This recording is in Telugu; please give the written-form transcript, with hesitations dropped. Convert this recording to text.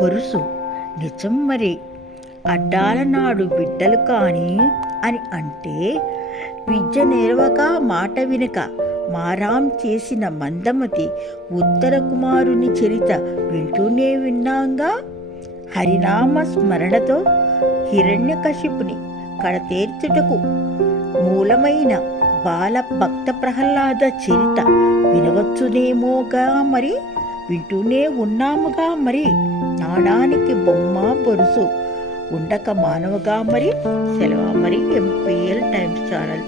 పొరుసు నిజం మరి. అడ్డాల నాడు బిడ్డలు కాని అని అంటే విద్య నేర్వక మాట వినక మారాం చేసిన మందమతి ఉత్తర కుమారుని చరిత వింటూనే విన్నాంగా. హరినామ స్మరణతో హిరణ్యకశిపుని కడతేర్చుటకు మూలమైన బాల భక్త ప్రహ్లాద చరిత వినవచ్చునేమోగా మరి. వింటూనే ఉన్నాముగా మరి. నాణానికి బొమ్మ పొరుసు ఉండక మానవగా మరి. సెలవు మరి. MPL times channel.